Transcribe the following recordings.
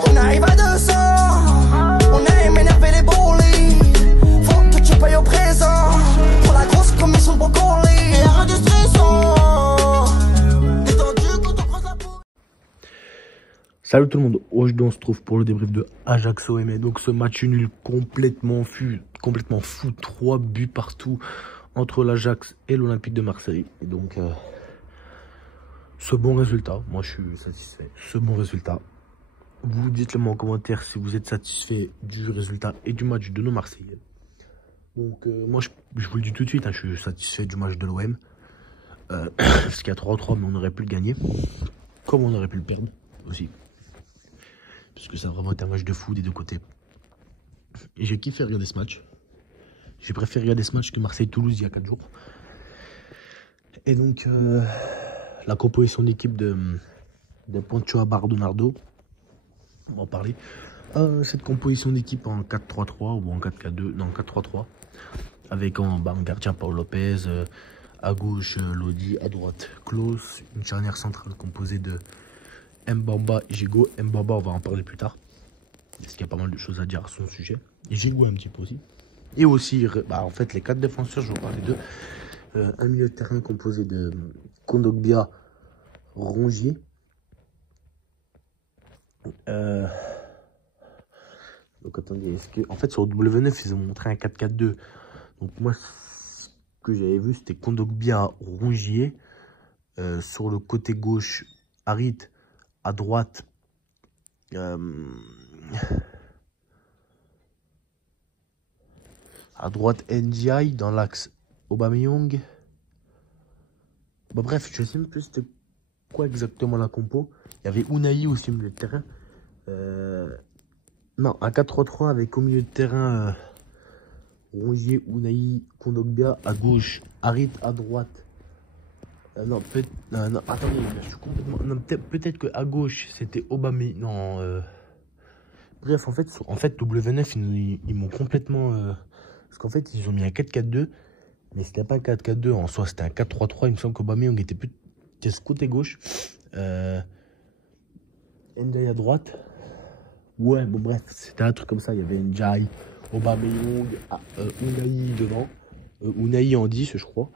On arrive à 200, on aime énerver les bolides. Faut que tu payes au présent pour la grosse commission de brocoli. Et arrête de stressant, détendu quand on croise la peau. Salut tout le monde, aujourd'hui on se trouve pour le débrief de Ajax OM. Donc ce match nul complètement fou, 3 buts partout entre l'Ajax et l'Olympique de Marseille. Et donc ce bon résultat, moi je suis satisfait, ce bon résultat. Vous dites-le moi en commentaire si vous êtes satisfait du résultat et du match de nos Marseillais. Donc moi je vous le dis tout de suite, hein, je suis satisfait du match de l'OM. Parce qu'il y a 3-3 mais on aurait pu le gagner, comme on aurait pu le perdre aussi. Parce que ça a vraiment été un match de fou des deux côtés. Et j'ai kiffé regarder ce match. J'ai préféré regarder ce match que Marseille-Toulouse il y a 4 jours. Et donc, la composition d'équipe de Poncho à Bardonardo, on va en parler. Cette composition d'équipe en 4-3-3 ou en 4-4-2, non 4-3-3. Avec en gardien Paul Lopez, à gauche Lodi, à droite Klose, une charnière centrale composée de Mbamba et Gigo. Mbamba, on va en parler plus tard, parce qu'il y a pas mal de choses à dire à son sujet. Et Gigo un petit peu aussi. Et aussi, en fait, les 4 défenseurs, je vais en parler d'eux. Un milieu de terrain composé de Kondogbia, Rongier. Donc attendez, en fait sur W9 ils ont montré un 4-4-2. Donc moi ce que j'avais vu c'était Kondogbia, Rongier. Sur le côté gauche, Harit. À droite, NGI, dans l'axe Aubameyang. Bah, bref, je sais même plus c'était quoi exactement la compo. Il y avait Unai aussi au milieu de terrain. Non, un 4-3-3 avec au milieu de terrain Rongier, Unai, Kondogbia. À gauche, Harit. À droite. Non, attendez, je suis complètement... Non, peut-être qu'à gauche, c'était Aubameyang. Non, bref, en fait W9, ils m'ont complètement... Parce qu'en fait, ils ont mis un 4-4-2. Mais c'était pas un 4-4-2 en soi, c'était un 4-3-3. Il me semble qu'Aubameyang était plus... C'était ce côté gauche. Ndiaye à droite. Ouais, bon bref, c'était un truc comme ça. Il y avait Ndiaye, Aubameyang, Unai devant. Unai en 10, je crois.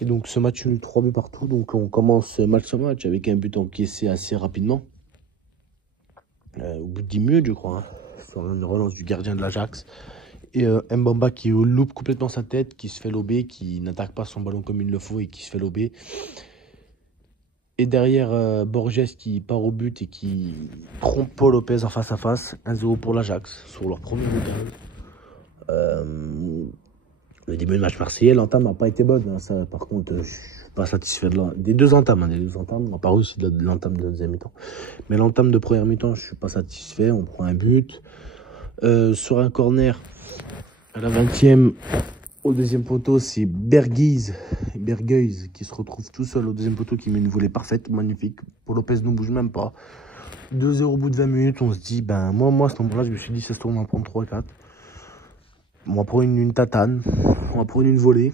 Et donc ce match nul, 3 buts partout. Donc on commence match sur match avec un but encaissé assez rapidement. Au bout de 10 minutes, je crois. Hein, sur une relance du gardien de l'Ajax. Et Mbamba qui loupe complètement sa tête, qui se fait lober, qui n'attaque pas son ballon comme il le faut et qui se fait lober. Et derrière Borges qui part au but et qui trompe Paul Lopez en face à face. 1-0 pour l'Ajax sur leur premier but. Le début de match marseillais, l'entame n'a pas été bonne. Hein. Ça, par contre, je suis pas satisfait des deux entames. Hein. Les deux entames, on n'a pas réussi de l'entame de deuxième mi-temps. Mais l'entame de première mi-temps, je suis pas satisfait. On prend un but. Sur un corner, à la 20e, au deuxième poteau, c'est Berguise qui se retrouve tout seul au deuxième poteau, qui met une volée parfaite, magnifique. Paul Lopez ne bouge même pas. 2-0 au bout de 20 minutes, on se dit, moi à ce moment-là, je me suis dit, ça se tourne, on va prendre 3-4. On va prendre une tatane, on va prendre une volée.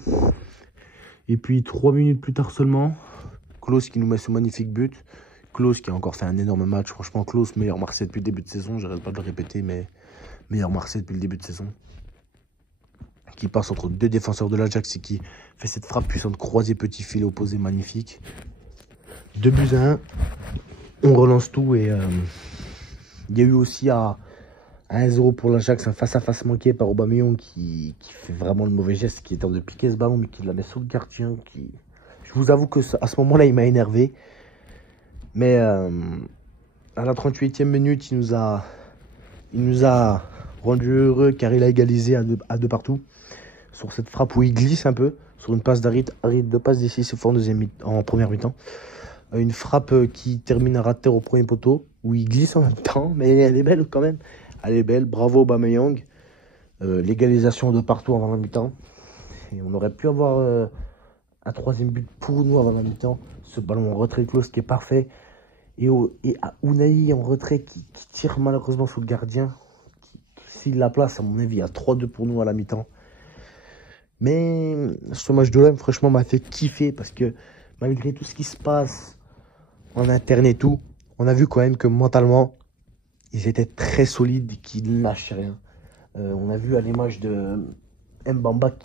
Et puis 3 minutes plus tard seulement, Klose qui nous met ce magnifique but. Klose qui a encore fait un énorme match. Franchement, Klose, meilleur Marseille depuis le début de saison. J'arrête pas de le répéter, mais meilleur Marseille depuis le début de saison. Qui passe entre deux défenseurs de l'Ajax et qui fait cette frappe puissante croisée petit filet opposé magnifique. 2-1. On relance tout et il y a eu aussi à 1-0 pour l'Ajax, un face-à-face manqué par Aubameyang qui fait vraiment le mauvais geste, qui est en train de piquer ce ballon, mais qui la met sur le gardien. Je vous avoue que à ce moment-là, il m'a énervé. Mais à la 38e minute, il nous a rendu heureux car il a égalisé à deux partout. Sur cette frappe où il glisse un peu, sur une passe d'Harit. Harit de passe décisive en première mi-temps. Une frappe qui termine à ras-de-terre au premier poteau, où il glisse en même temps, mais elle est belle quand même. Elle est belle, bravo Aubameyang. L'égalisation de partout avant la mi-temps. Et on aurait pu avoir un troisième but pour nous avant la mi-temps. Ce ballon en retrait Klose qui est parfait. Et à Unai en retrait qui tire malheureusement sous le gardien. S'il la place, à mon avis, il y a 3-2 pour nous à la mi-temps. Mais ce match de l'OM, franchement, m'a fait kiffer parce que malgré tout ce qui se passe en interne et tout, on a vu quand même que mentalement, Ils étaient très solides, qui ne lâchaient rien. On a vu à l'image de Mbamba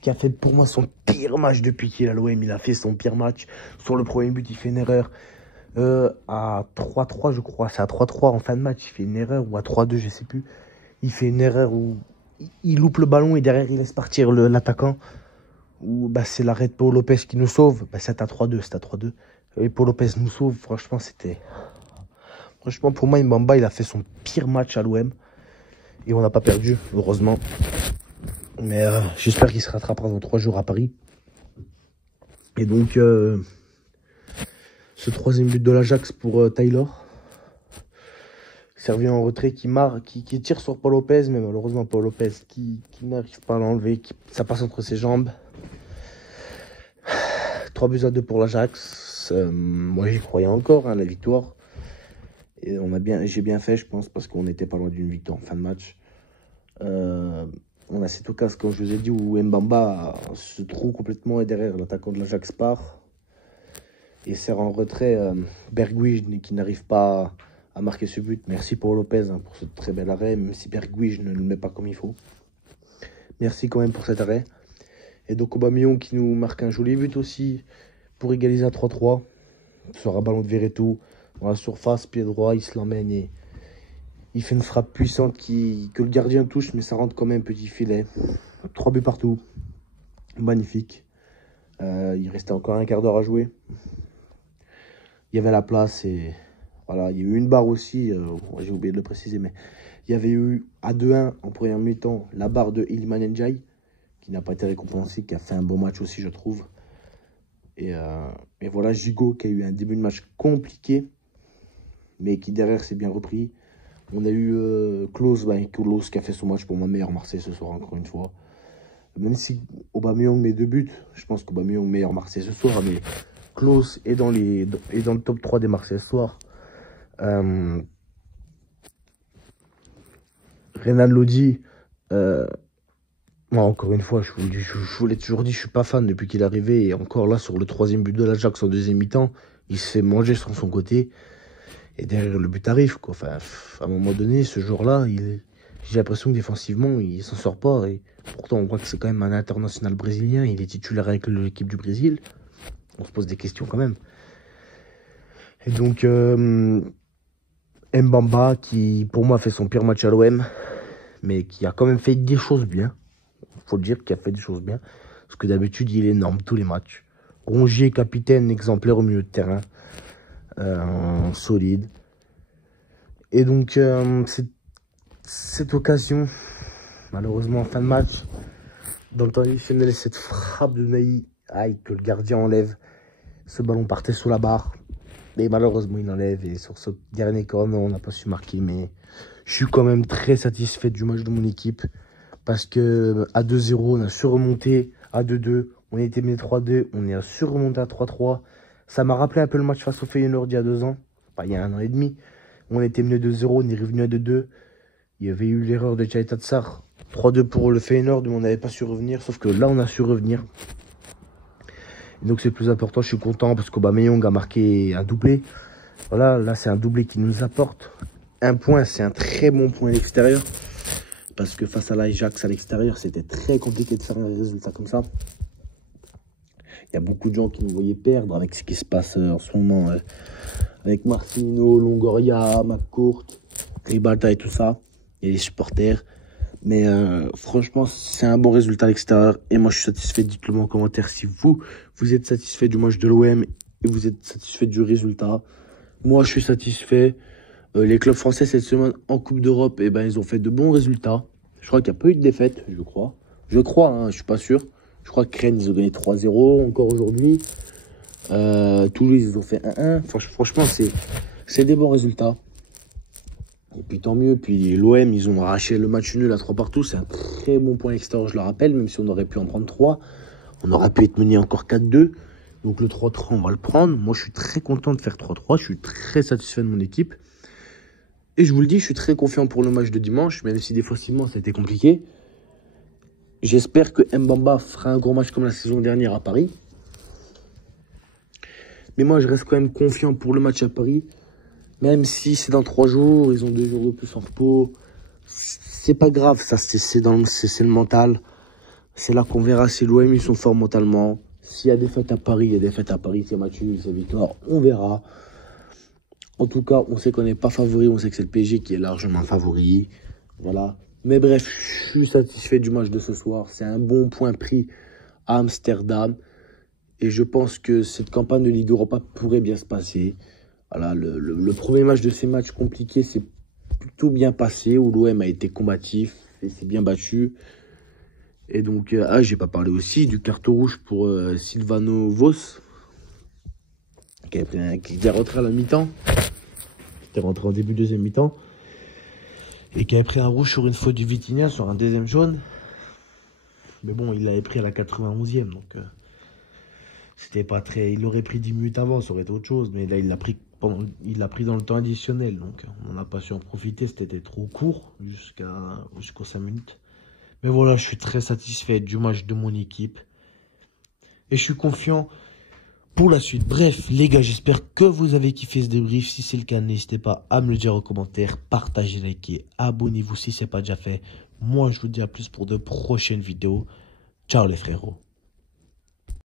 qui a fait pour moi son pire match depuis qu'il est à l'OM. Il a fait son pire match. Sur le premier but, il fait une erreur. À 3-3, je crois. C'est à 3-3 en fin de match. Il fait une erreur. Ou à 3-2, je sais plus. Il fait une erreur où il loupe le ballon et derrière, il laisse partir l'attaquant. Ou bah, c'est l'arrêt de Paul Lopez qui nous sauve. Bah, c'est à 3-2. C'est à 3-2. Et Paul Lopez nous sauve. Franchement, Franchement, pour moi, Mbamba, il a fait son pire match à l'OM. Et on n'a pas perdu, heureusement. Mais j'espère qu'il se rattrapera dans 3 jours à Paris. Et donc, ce troisième but de l'Ajax pour Taylor. Servi en retrait qui tire sur Paul Lopez. Mais malheureusement, Paul Lopez qui n'arrive pas à l'enlever. Ça passe entre ses jambes. 3-2 pour l'Ajax. Moi, j'y croyais encore, hein, la victoire. Et j'ai bien fait, je pense, parce qu'on n'était pas loin d'une victoire en fin de match. On a cette occasion, comme je vous ai dit, où Mbamba se trouve complètement et derrière l'attaquant de l'Ajax part. Et sert en retrait Bergwijn qui n'arrive pas à marquer ce but. Merci pour Lopez pour ce très bel arrêt, même si Bergwijn ne le met pas comme il faut. Merci quand même pour cet arrêt. Et donc Aubameyang qui nous marque un joli but aussi pour égaliser à 3-3. Sur un ballon de Verretou. Dans la surface, pied droit, il se l'emmène et il fait une frappe puissante que le gardien touche, mais ça rentre quand même petit filet. 3 buts partout. Magnifique. Il restait encore un quart d'heure à jouer. Il y avait la place et voilà, il y a eu une barre aussi, j'ai oublié de le préciser, mais il y avait eu à 2-1 en première mi-temps la barre de Iliman Ndiaye, qui n'a pas été récompensé, qui a fait un bon match aussi, je trouve. Et voilà, Gigot qui a eu un début de match compliqué, mais qui derrière s'est bien repris. On a eu Klose qui a fait son match pour moi meilleur Marseille ce soir, encore une fois. Même si Aubameyang met 2 buts, je pense qu'Aubameyang meilleur Marseille ce soir, mais Klose est dans le top 3 des Marseillais ce soir. Renan Lodi, moi encore une fois, je vous l'ai toujours dit, je suis pas fan depuis qu'il est arrivé. Et encore là, sur le troisième but de l'Ajax en deuxième mi-temps, il se fait manger sur son côté. Et derrière, le but arrive, quoi. Enfin, à un moment donné, ce jour-là, j'ai l'impression que défensivement, il s'en sort pas. Et pourtant, on voit que c'est quand même un international brésilien. Il est titulaire avec l'équipe du Brésil. On se pose des questions quand même. Et donc, Mbamba, qui pour moi fait son pire match à l'OM, mais qui a quand même fait des choses bien. Faut le dire, qu'il a fait des choses bien. Parce que d'habitude, il est énorme tous les matchs. Rongier, capitaine, exemplaire au milieu de terrain. Solide. Et donc, cette occasion, malheureusement en fin de match, dans le temps additionnel, cette frappe de Naï, que le gardien enlève. Ce ballon partait sous la barre. Mais malheureusement, il enlève. Et sur ce dernier corner, on n'a pas su marquer. Mais je suis quand même très satisfait du match de mon équipe. Parce que à 2-0, on a surremonté. À 2-2, on était mené 3-2. On est surremonté à 3-3. Ça m'a rappelé un peu le match face au Feyenoord il y a 2 ans. Enfin, il y a 1 an et demi. On était mené 2-0, on est revenu à 2-2. Il y avait eu l'erreur de Tchaïta Tsar. 3-2 pour le Feyenoord, mais on n'avait pas su revenir. Sauf que là, on a su revenir. Et donc, c'est le plus important. Je suis content parce qu'Aubameyang a marqué un doublé. Voilà, là, c'est un doublé qui nous apporte un point. C'est un très bon point à l'extérieur. Parce que face à l'Ajax à l'extérieur, c'était très compliqué de faire un résultat comme ça. Il y a beaucoup de gens qui nous voyaient perdre avec ce qui se passe en ce moment. Avec Marcelino, Longoria, McCourt, Ribalta et tout ça. Et les supporters. Mais franchement, c'est un bon résultat à l'extérieur. Et moi, je suis satisfait. Dites-le moi en commentaire si vous êtes satisfait du match de l'OM et vous êtes satisfait du résultat. Moi, je suis satisfait. Les clubs français, cette semaine, en Coupe d'Europe, eh ben, ils ont fait de bons résultats. Je crois qu'il n'y a pas eu de défaite, je crois. Je crois, hein, je suis pas sûr. Je crois que Rennes, ils ont gagné 3-0 encore aujourd'hui. Toulouse, ils ont fait 1-1. Franchement, c'est des bons résultats. Et puis tant mieux. Puis l'OM, ils ont arraché le match nul à 3 partout. C'est un très bon point extérieur, je le rappelle. Même si on aurait pu en prendre 3. On aurait pu être mené encore 4-2. Donc le 3-3, on va le prendre. Moi, je suis très content de faire 3-3. Je suis très satisfait de mon équipe. Et je vous le dis, je suis très confiant pour le match de dimanche. Même si défensivement, ça a été compliqué. J'espère que Mbamba fera un gros match comme la saison dernière à Paris. Mais moi, je reste quand même confiant pour le match à Paris. Même si c'est dans 3 jours, ils ont 2 jours de plus en repos. C'est pas grave, ça c'est le mental. C'est là qu'on verra si l'OM ils sont forts mentalement. S'il y a des fêtes à Paris, il y a des fêtes à Paris. S'il y a match nul, c'est victoire, on verra. En tout cas, on sait qu'on n'est pas favori, on sait que c'est le PSG qui est largement favori. Voilà. Mais bref, je suis satisfait du match de ce soir. C'est un bon point pris à Amsterdam. Et je pense que cette campagne de Ligue Europa pourrait bien se passer. Voilà, le premier match de ces matchs compliqués s'est plutôt bien passé, où l'OM a été combatif et s'est bien battu. Et donc, j'ai pas parlé aussi du carton rouge pour Silvano Vos, qui était rentré à la mi-temps. Qui était rentré en début de deuxième mi-temps. Et qui avait pris un rouge sur une faute du Vitinha sur un deuxième jaune. Mais bon, il l'avait pris à la 91e, donc c'était pas très. Il l'aurait pris 10 minutes avant, ça aurait été autre chose. Mais là, il l'a pris dans le temps additionnel, donc on n'a pas su en profiter. C'était trop court jusqu'aux 5 minutes. Mais voilà, je suis très satisfait du match de mon équipe. Et je suis confiant pour la suite. Bref, les gars, j'espère que vous avez kiffé ce débrief. Si c'est le cas, n'hésitez pas à me le dire en commentaire. Partagez, likez, abonnez-vous si ce n'est pas déjà fait. Moi, je vous dis à plus pour de prochaines vidéos. Ciao les frérots.